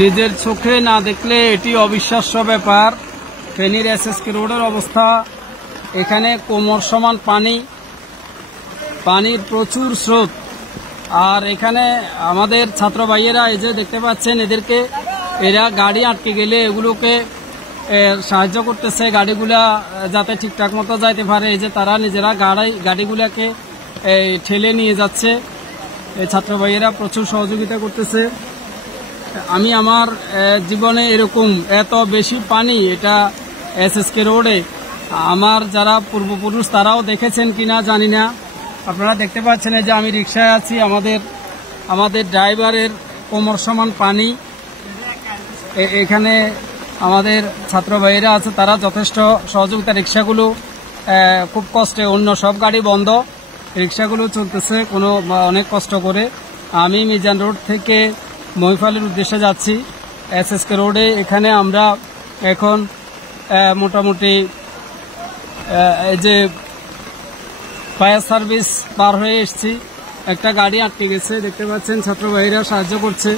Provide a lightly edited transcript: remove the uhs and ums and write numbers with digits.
নিজের চোখে না দেখলে এটি অবিশ্বাস্য ব্যাপার। ফেনীর এসএসকে রোডের অবস্থা, এখানে কোমর সমান পানি, পানির প্রচুর স্রোত। আর এখানে আমাদের ছাত্র ভাইয়েরা এই যে দেখতে পাচ্ছেন, এরা গাড়ি আটকে গেলে এগুলোকে সাহায্য করতেছে, গাড়িগুলা যাতে ঠিকঠাক মতো যাইতে পারে। এই যে তারা নিজেরা গাড়িগুলাকে ঠেলে নিয়ে যাচ্ছে, এই ছাত্র ভাইয়েরা প্রচুর সহযোগিতা করতেছে। আমি আমার জীবনে এরকম এত বেশি পানি এটা এসএসকে রোডে আমার যারা পূর্বপুরুষ তারাও দেখেছেন কিনা জানি না। আপনারা দেখতে পাচ্ছেন যে আমি রিকশায় আছি, আমাদের ড্রাইভারের কোমর সমান পানি। এখানে আমাদের ছাত্র ভাইয়েরা আছে, তারা যথেষ্ট সহযোগিতা। রিক্সাগুলো খুব কষ্টে, অন্য সব গাড়ি বন্ধ, রিক্সাগুলো চলতেছে অনেক কষ্ট করে। আমি মিজান রোড থেকে মহিফালের উদ্দেশ্যে যাচ্ছি এসএসকে রোডে। এখানে আমরা এখন মোটামুটি এই যে ফায়ার সার্ভিস পার হয়ে এসেছি, একটা গাড়ি আটকে গেছে, দেখতে পাচ্ছেন ছাত্র ভাইয়েরা সাহায্য করছে।